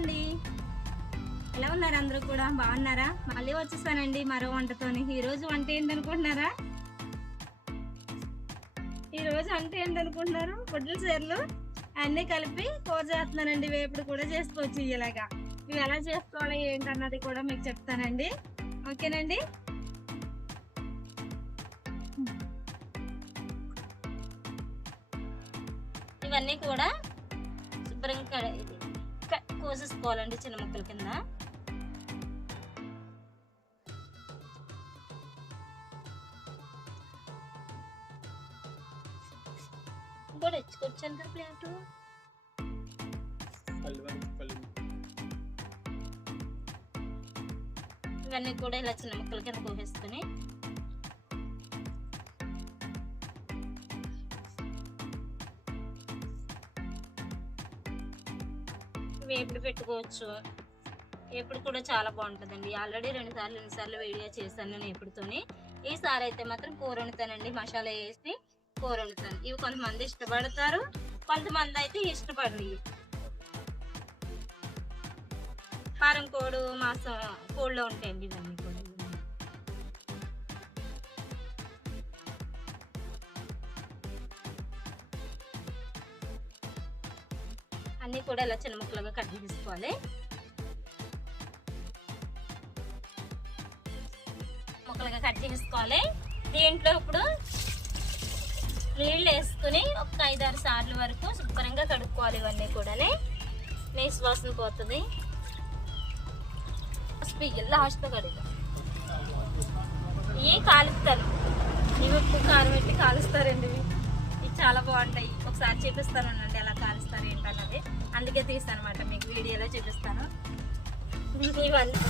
అండి, ఎలా ఉన్నారు? అందరూ కూడా బాగున్నారా? మళ్ళీ వచ్చేసానండి మరో వంటతోని. ఈరోజు వంట ఏంటనుకుంటున్నారా? గుడ్ల సేర్లు అన్నీ కలిపి కూర చేస్తున్నానండి. వేపుడు కూడా చేసుకోవచ్చు. ఇలాగా ఇవి ఎలా చేసుకోవాలి ఏంటన్నది కూడా మీకు చెప్తానండి. ఓకేనండి. ఇవన్నీ కూడా శుభ్రంగా కోసేసుకోవాలండి చిన్న ముక్కల కింద. కూడా తెచ్చుకొచ్చాను కదా ప్లేటు. ఇవన్నీ కూడా ఇలా చిన్న ముక్కల కింద కోసేసుకుని వేపుడు పెట్టుకోవచ్చు. వేపుడు కూడా చాలా బాగుంటుందండి. ఆల్రెడీ 2 సార్లు వీడియో చేశాను నేను వేపుడుతోని. ఈసారి అయితే మాత్రం కూర వండుతానండి. మసాలా వేసి కూర వండుతాను. ఇవి కొంతమంది ఇష్టపడతారు, కొంతమంది అయితే ఇష్టపడరు. పారం కోడు మాసం కోడిలో ఉంటాయండి ఇవన్నీ కూడా. అన్నీ కూడా ఇలా చిన్న ముక్కలుగా కట్ చేసుకోవాలి. ముక్కలుగా కట్ చేసుకోవాలి. దీంట్లో ఇప్పుడు నీళ్ళు వేసుకుని ఒక 5-6 సార్లు వరకు శుభ్రంగా కడుక్కోవాలి. ఇవన్నీ కూడా నీసు వాసన పోతుంది. లాస్ట్తో కడిగా ఇవి కాలుస్తారు. ఇవి ఉప్పు కారం పెట్టి కాలుస్తారండి. ఇవి చాలా బాగుంటాయి. ఒకసారి చూపిస్తానండి ఎలా కాలుస్తారు ఏంటన్నది. అందుకే తీస్తాను అనమాట, మీకు వీడియోలో చూపిస్తాను. ఇవన్నీ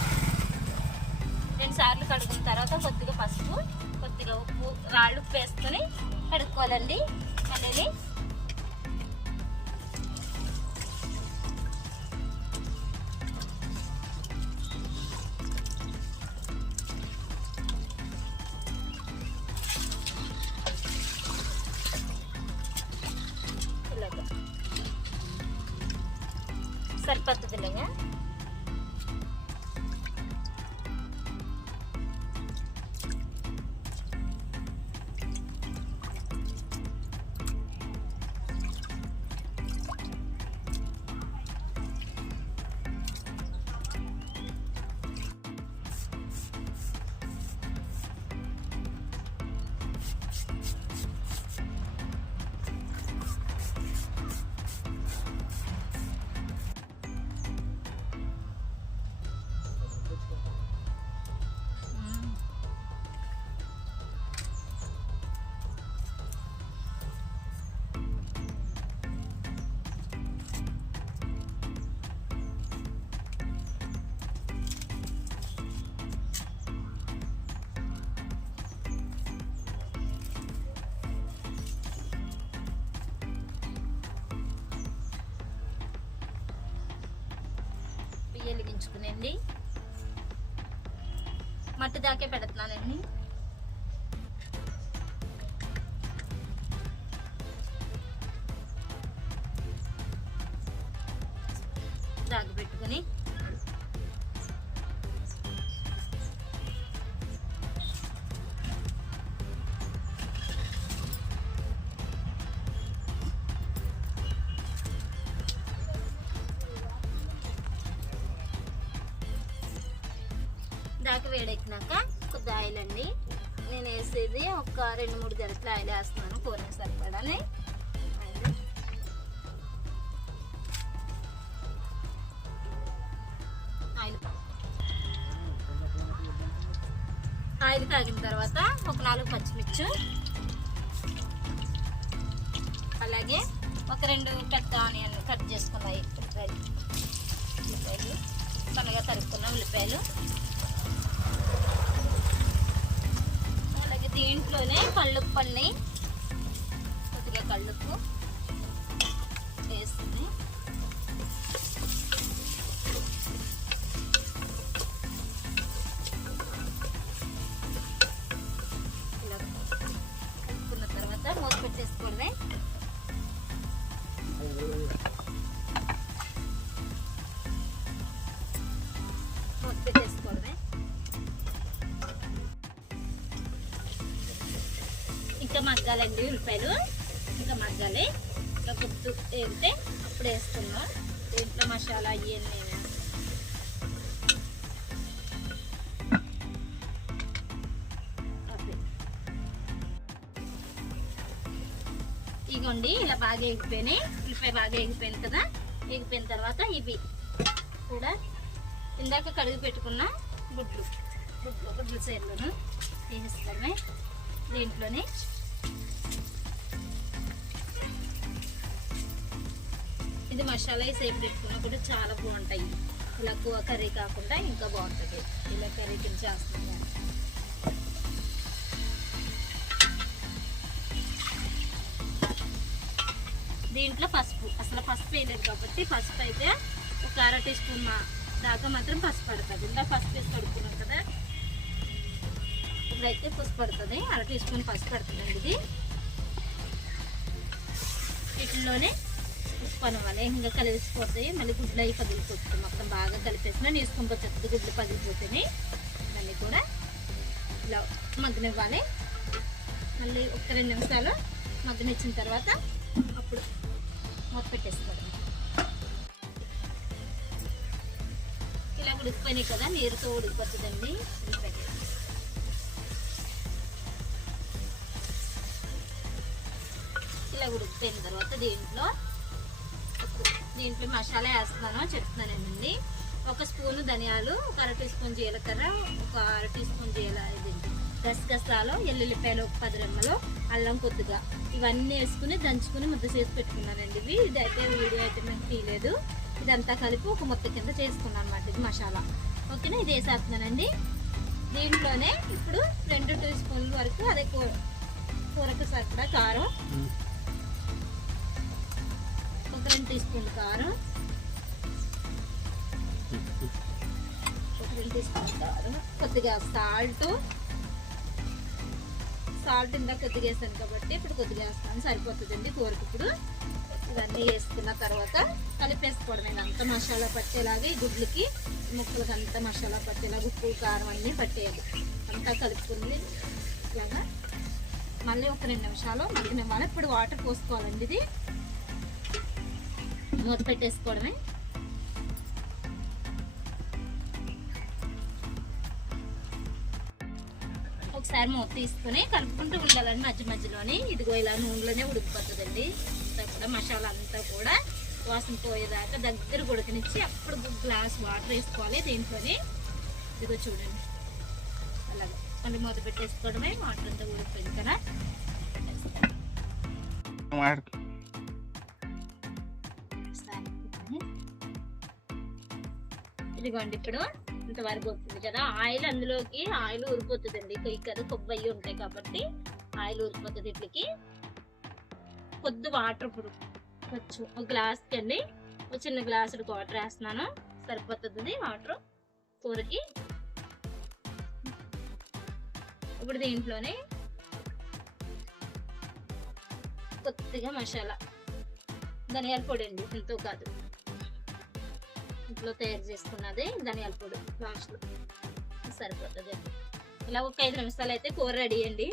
2 సార్లు కడుగున్న తర్వాత కొద్దిగా పసుపు, కొద్దిగా ఉప్పు, రాళ్ళు ఉప్పు వేసుకొని కడుక్కోవాలండి. మళ్ళీ ఇలాగా సరిపోతుంది. ఇలాగా వెలిగించుకునండి. మట్టి దాకే పెడుతున్నానండి. దాకా పెట్టుకుని దాకా వేడెక్కినాక కొద్ది ఆయిల్ అండి. నేను వేసేది ఒక 2-3 గరిటెలు ఆయిల్ వేస్తున్నాను కూరకి సరిపడాని. ఆయిల్ కాగిన తర్వాత ఒక 4 పచ్చిమిర్చి, అలాగే ఒక 2 పెద్ద ఆనియన్ కట్ చేసుకున్నాయి. ఉల్లిపాయలు సన్నగా తరుక్కున్న ఉల్లిపాయలు, అలాగే దీంట్లోనే కళ్ళుప్పు అండి, కొద్దిగా కళ్ళుప్పు వేసుకుని ఇలా కలుపుకున్న తర్వాత మూత పెట్టేసుకోవడమే. మగ్గాలండి ఉల్లిపాయలు, ఇంకా మగ్గాలి. ఇంకా గుర్తు వేగితే అప్పుడు వేసుకున్నాం. దీంట్లో మసాలా ఇవన్నీ ఇగోండి ఇలా బాగా ఎగిపోయినాయి. ఉల్లిపాయ బాగా ఎగిపోయింది కదా. ఎగిపోయిన తర్వాత ఇవి కూడా ఇందాక కడిగి పెట్టుకున్న గుడ్లు సేర్లను తీసేస్తామే. దీంట్లోనే ఇది మసాలా సేపు పెట్టుకున్నా కూడా చాలా బాగుంటాయి. ఇలా కర్రీ కాకుండా ఇంకా బాగుంటుంది. ఇలా కర్రీ కింద చేస్తున్నాం. దీంట్లో పసుపు, అసలు పసుపు వేయలేదు కాబట్టి పసుపు అయితే ఒక 1/2 టీ స్పూన్ దాకా మాత్రం పసుపు పడుతుంది. ఇంకా పసుపు వేసి కడుక్కున్నాం కదా, ఇప్పుడైతే పసుపు పడుతుంది. 1/2 టీ స్పూన్ పసుపు పడుతుందండి. ఇది వీటిలోనే ఉప్పు అనవాలి. ఇంకా కలిసిపోతాయి. మళ్ళీ గుడ్లు అవి పగిలిపోతుంది. మొత్తం బాగా కలిపేసిన నీసుకొని వచ్చేస్తుంది. గుడ్లు పగిలిపోతాయి. మళ్ళీ కూడా ఇలా మగ్గనివ్వాలి. మళ్ళీ ఒక 2 నిమిషాలు మగ్గనిచ్చిన తర్వాత అప్పుడు మూత పెట్టేసుకోవడం. ఇలా ఉడికిపోయినాయి కదా, నీరుతో ఉడికిపోతుందండి. ఇలా ఉడికిపోయిన తర్వాత దీంట్లో మసాలా వేస్తున్నాను చెప్తున్నానండి. 1 స్పూను ధనియాలు, ఒక 1/2 టీ స్పూన్ జీలకర్ర, ఒక 1/2 టీ స్పూన్ గసగసాలు, ఎల్లుల్లిపాయలు, 10 రెమ్మలు, అల్లం కొద్దిగా, ఇవన్నీ వేసుకుని దంచుకుని ముద్ద చేసి పెట్టుకున్నానండి. ఇదైతే వీడియో అయితే మేము తీయలేదు. ఇదంతా కలిపి ఒక ముద్ద కింద చేసుకున్నాను అన్నమాట. ఇది మసాలా. ఓకేనా, ఇది వేసేస్తున్నానండి. దీంట్లోనే ఇప్పుడు 2 టీ స్పూన్ల వరకు అదే కూరకు సరిపడా కారం, ఒక 2 టీ స్పూన్ల కారం, ఒక 2 టీ స్పూన్ల కారం, కొద్దిగా సాల్ట్ ఇందాక కొద్దిగా వేసాను కాబట్టి ఇప్పుడు కొద్దిగా వేస్తాను, సరిపోతుందండి కూరకు. ఇప్పుడు ఇవన్నీ వేసుకున్న తర్వాత కలిపేసుకోవడమే. అంతా మసాలా పట్టేలాగా ఈ గుడ్లకి ముక్కలకి అంతా మసాలా పట్టేలాగా ఉప్పు కారం అన్నీ పట్టేయాలి. అంతా కలుపుకుంది ఇలాగా. మళ్ళీ ఒక 2 నిమిషాలు మగ్గనివ్వాలి. ఇప్పుడు వాటర్ పోసుకోవాలండి. ఇది మూత పెట్టేసుకోవడమే. ఒకసారి మూత తీసుకుని కలుపుకుంటూ ఉండాలండి మధ్య మధ్యలోని. ఇదిగో ఇలా నూనెలోనే ఉడికిపోతుందండి. కూడా మసాలా అంతా కూడా వాసన పోయేదాకా దగ్గర ఉడకనిచ్చి అప్పుడు గ్లాస్ వాటర్ వేసుకోవాలి దీంట్లోనే. ఇదిగో చూడండి అలాగే మళ్ళీ మూత పెట్టేసుకోవడమే. వాటర్ అంతా ఉడికిపోయింది కదా. ఇదిగోండి ఇప్పుడు ఇంతవరకు వస్తుంది కదా. ఆయిల్ అందులోకి ఆయిల్ ఊరిపోతుందండి. కదా కొబ్బరి అయ్యి ఉంటాయి కాబట్టి ఆయిల్ ఊరిపోతుంది. ఇట్లకి కొద్ది వాటర్ ఇప్పుడు కొంచెం ఒక గ్లాస్కి అండి, ఒక చిన్న గ్లాసుడు వాటర్ వేస్తున్నాను, సరిపోతుంది వాటర్ కూరకి. ఇప్పుడు దీంట్లోనే కొద్దిగా మసాలా ధనియాల పొడి అండి, ఎంతో కాదు, ఇంట్లో తయారు చేసుకున్నది ధనియాల పొడి లాస్ట్లో సరిపోతుంది. ఇలా ఒక 5 నిమిషాలు అయితే కూర రెడీ అండి.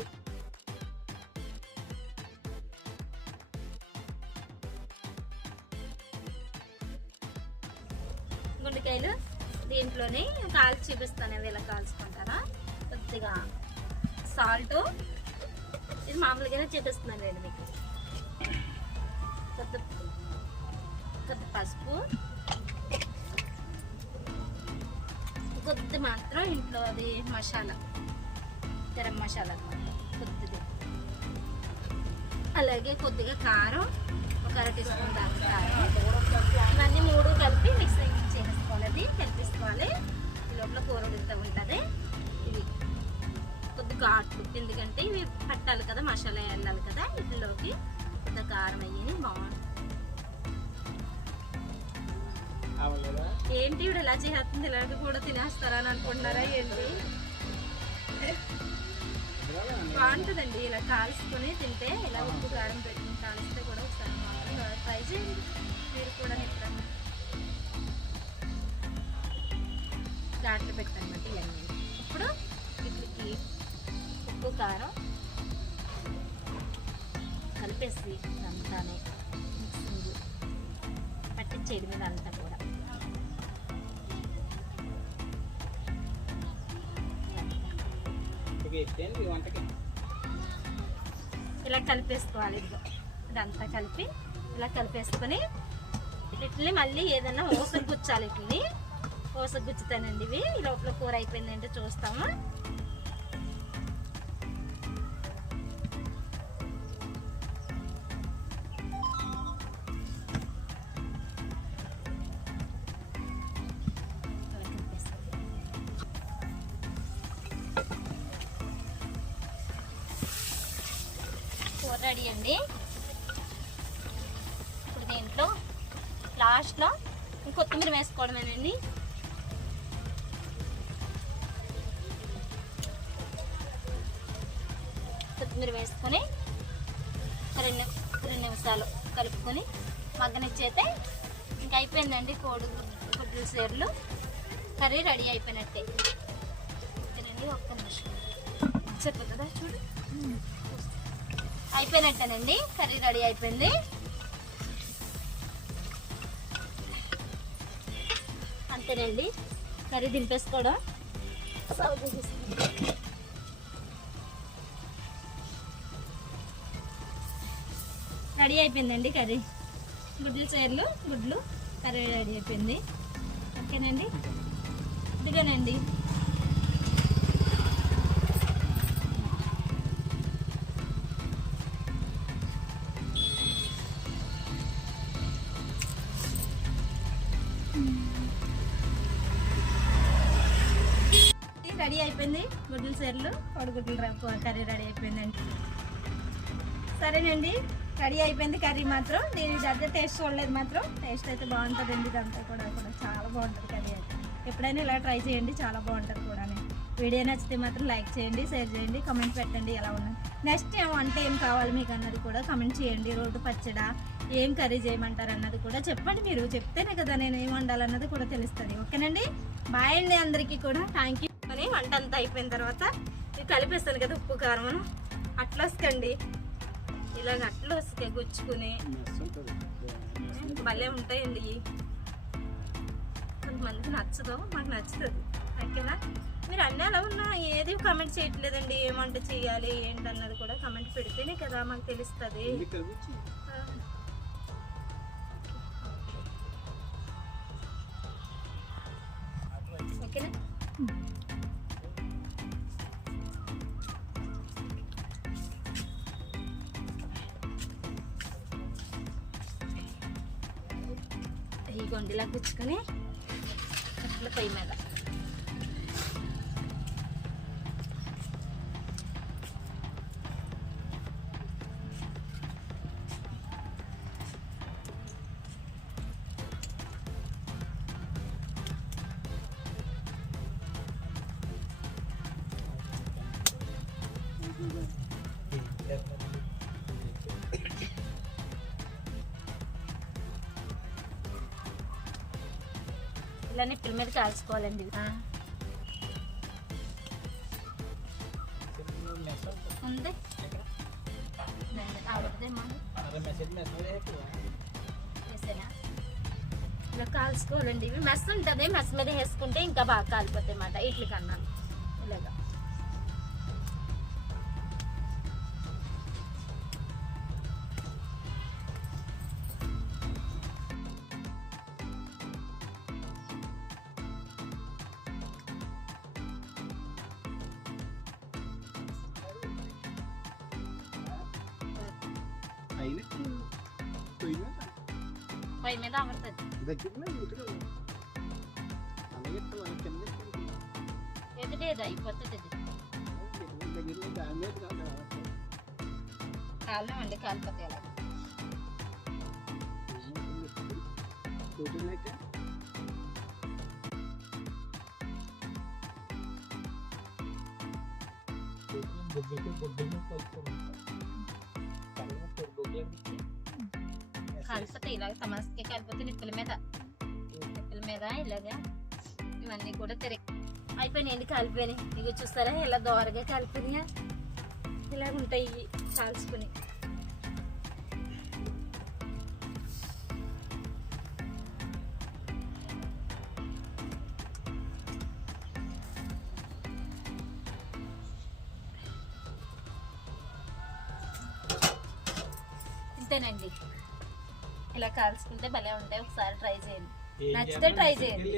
గుండెకాయలు దీంట్లోనే కాల్చి చూపిస్తాను. అవి ఎలా కాల్చుకుంటారా. కొద్దిగా సాల్ట్, ఇది మామూలుగానే చూపిస్తున్నాను అండి మీకు. కొద్ది పసుపు, కొద్ది మాత్రం ఇంట్లో అది మసాలా, గరం మసాలా కొద్దిది, అలాగే కొద్దిగా కారం, ఒక 1/2 టీ స్పూన్ దాకా కారం. ఇవన్నీ 3 కలిపి మిక్స్ చేసుకోవాలి. అది కలిపిసుకోవాలి. ఈ లోపల కూర ఉడుకుతూ ఉంటుంది. ఇవి కొద్దిగా ఘాట్లు, ఎందుకంటే ఇవి పట్టాలి కదా, మసాలా వెళ్ళాలి కదా. వీటిలోకి కొద్దిగా కారం అయ్యి బాగుంటుంది. ఏంటి ఇప్పుడు ఎలా చేస్తుంది, ఇలాగ కూడా తినేస్తారా అని అనుకుంటున్నారా ఏంటి? బాగుంటుందండి ఇలా కాల్చుకొని తింటే. ఇలా ఉప్పు కారం పెట్టుకుని కాల్స్తే కూడా ఒకసారి మాత్రం ట్రై చేయండి మీరు కూడా. ఎప్పుడన్నా ఘాట్లు పెట్టానమాట ఇవన్నీ. ఇప్పుడు వీటికి ఉప్పు కారం కలిపేసి అంతానే మిక్సింగ్ పట్టించేది మీద అంతా కూడా ఇలా కలిపేసుకోవాలి. ఇదంతా కలిపి ఇలా కలిపేసుకొని వీటిని మళ్ళీ ఏదైనా ఓసకు గుచ్చాలి. వీటిని ఓసకు గుచ్చుతానండి. ఇవి ఈ లోపల కూర అయిపోయిందంటే చూస్తాము. కూర రెడీ అండి. ఇప్పుడు దీంట్లో లాస్ట్లో కొత్తిమీర వేసుకోవడమేనండి. కొత్తిమీర వేసుకొని రెండు నిమిషాలు కలుపుకొని మగ్గనిచ్చైతే ఇంకా అయిపోయిందండి. గుడ్ల సేర్లు కర్రీ రెడీ అయిపోయినట్టే. తినండి, ఒక్క నిమిషం సరిపోతుందా చూడు. అయిపోయినట్టేనండి, కర్రీ రెడీ అయిపోయింది. అంతేనండి, కర్రీ దింపేసుకోవడం. రెడీ అయిపోయిందండి కర్రీ. గుడ్లు సేర్లు గుడ్లు కర్రీ రెడీ అయిపోయింది. ఓకేనండి, ఇదిగోనండి. రెడీ అయిపోయింది గుడ్ల సేర్లు కోడిగుడ్ల కర్రీ రెడీ అయిపోయిందండి. సరేనండి, రెడీ అయిపోయింది కర్రీ. మాత్రం దీని దగ్గర టేస్ట్ చూడలేదు, మాత్రం టేస్ట్ అయితే బాగుంటుందండి. ఇదంతా కూడా చాలా బాగుంటుంది కర్రీ అయితే. ఎప్పుడైనా ఇలా ట్రై చేయండి, చాలా బాగుంటుంది కూడా. వీడియో నచ్చితే మాత్రం లైక్ చేయండి, షేర్ చేయండి, కామెంట్ పెట్టండి ఎలా ఉన్నది. నెక్స్ట్ వంట ఏం కావాలి మీకు అన్నది కూడా కామెంట్ చేయండి. రోడ్డు పచ్చడా ఏం కర్రీ చేయమంటారు అన్నది కూడా చెప్పండి. మీరు చెప్తేనే కదా నేను ఏం వండాలన్నది కూడా తెలుస్తుంది. ఓకేనండి, బాయ్ అండి అందరికీ కూడా. Thank you. అని వంట అంతా అయిపోయిన తర్వాత ఇవి కలిపేస్తాను కదా, ఉప్పు కారం అట్లా వస్కండి. ఇలాగ అట్లా వస్తాయి గుచ్చుకుని భలే ఉంటాయండి. కొంతమందికి నచ్చదు, మాకు నచ్చుతుంది. ఓకేనా, మీరు అన్నీ అలా ఉన్నా ఏది కామెంట్ చేయట్లేదండి. ఏం వంట చేయాలి ఏంటన్నది కూడా కామెంట్ పెడితేనే కదా మాకు తెలుస్తుంది. ఓకేనా, ఈ గొండిలా గుచ్చుకొని అట్లా పొయ్యి మీద ఇలా నిప్పుల మీద కాల్చుకోవాలండి. ఉంది ఇలా కాల్చుకోవాలండి. ఇవి మెస్ ఉంటుంది, మెస్ మీద వేసుకుంటే ఇంకా బాగా కాలిపోతాయి అన్నమాట. ఇడ్లీ కన్నా ఇలాగా పొయ్యి మీద అమరుతుంది. ఎదుటేది అయిపోతుంది. కాలం అండి కాలిపోతే ఎలా కాలిపోతే ఇలాగ సమస్య కాలిపోతే నిప్పుల మీద ఇలాగా ఇవన్నీ కూడా తిరిగి అయిపోయినాయండి, కాలిపోయినాయి. ఇక చూస్తారా ఇలా దోరగా కాలిపోయినాయా, ఇలాగ ఉంటాయి కాల్చుకుని. ఇంతేనండి. ఇలా కాల్చుకుంటే భలే ఉంటాయి. ఒకసారి ట్రై చేయండి, నచ్చితే ట్రై చేయండి.